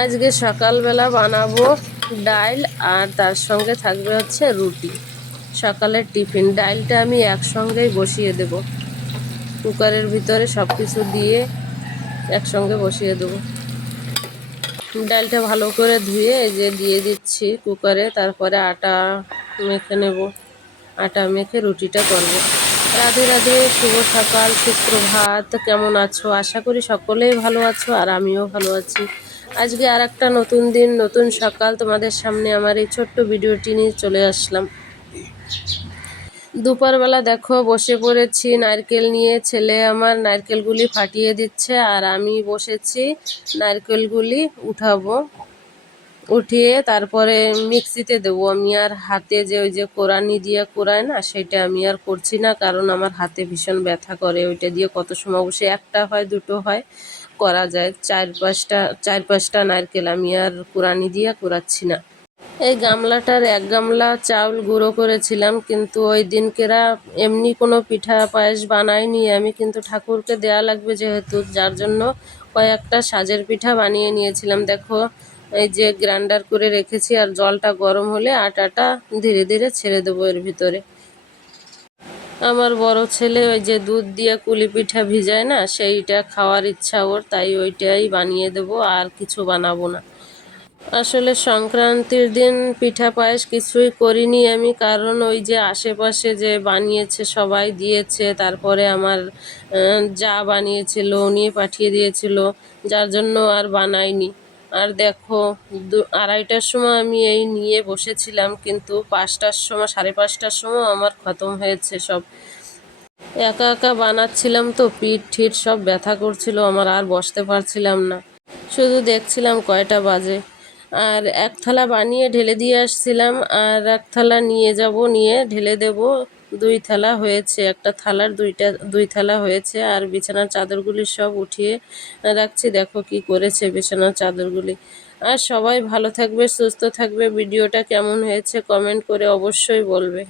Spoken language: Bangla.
আজকে সকালবেলা বানাবো ডাল আর তার সঙ্গে থাকবে হচ্ছে রুটি। সকালের টিফিন ডালটা আমি একসঙ্গেই বসিয়ে দেব, কুকারের ভিতরে সব কিছু দিয়ে একসঙ্গে বসিয়ে দেব। ডালটা ভালো করে ধুয়ে এই যে দিয়ে দিচ্ছি কুকারে, তারপরে আটা মেখে নেব। আটা মেখে রুটিটা করব। রাধে রাধে, শুভ সকাল, সুপ্রভাত। কেমন আছো? আশা করি সকলেই ভালো আছো আর আমিও ভালো আছি। আজকে আর একটা নতুন দিন, নতুন সকাল, তোমাদের সামনে আমার এই ছোট্ট ভিডিওটি নিয়ে চলে আসলাম। দুপুরবেলা দেখো বসে পড়েছি নারকেল নিয়ে, ছেলে আমার নারকেলগুলি ফাটিয়ে দিচ্ছে আর আমি বসেছি নারকেলগুলি উঠাবো। উঠিয়ে তারপরে মিক্সিতে দেবো। আমি আর হাতে যে ওই যে কোরানি দিয়ে কোরায় না, সেটা আমি আর করছি না, কারণ আমার হাতে ভীষণ ব্যথা করে। ওইটা দিয়ে কত সময় বসে, একটা হয় দুটো হয় করা যায়, চার পাঁচটা নারকেল আমি আর কোরানি দিয়ে কোরাচ্ছি না। এই গামলাটার 1 গামলা চাউল গুঁড়ো করেছিলাম, কিন্তু ওই দিনকেরা এমনি কোনো পিঠা পায়েস বানাইনি আমি, কিন্তু ঠাকুরকে দেয়া লাগবে যেহেতু, যার জন্য কয়েকটা সাজের পিঠা বানিয়ে নিয়েছিলাম। দেখো এই যে গ্রাইন্ডার করে রেখেছি, আর জলটা গরম হলে আটাটা ধীরে ধীরে ছেড়ে দেবো এর ভিতরে। আমার বড় ছেলে ওই যে দুধ দিয়ে কুলি পিঠা ভিজায় না, সেইটা খাওয়ার ইচ্ছা ওর, তাই ওইটাই বানিয়ে দেবো, আর কিছু বানাবো না। আসলে সংক্রান্তির দিন পিঠা পায়েস কিছুই করিনি আমি, কারণ ওই যে আশেপাশে যে বানিয়েছে সবাই দিয়েছে, তারপরে আমার যা বানিয়েছিল উনি পাঠিয়ে দিয়েছিল, যার জন্য আর বানাইনি। আর দেখো 2-2:30টার সময় আমি এই নিয়ে বসেছিলাম, কিন্তু 5টার সময়, 5:30টার সময় আমার খতম হয়েছে সব। একা একা বানাচ্ছিলাম তো, পিঠ ঠিঠ সব ব্যথা করছিল আমার, আর বসতে পারছিলাম না, শুধু দেখছিলাম কয়টা বাজে। আর 1 থালা বানিয়ে ঢেলে দিয়ে আসছিলাম, আর 1 থালা নিয়ে যাব, নিয়ে ঢেলে দেব। 2 থালা হয়েছে, একটা থালার 2 থালা হয়েছে। আর বিছানার চাদরগুলি সব উঠিয়ে রাখছি। দেখো কি করেছে বিছানার চাদরগুলি। আর সবাই ভালো থাকবে, সুস্থ থাকবে। ভিডিওটা কেমন হয়েছে কমেন্ট করে অবশ্যই বলবে।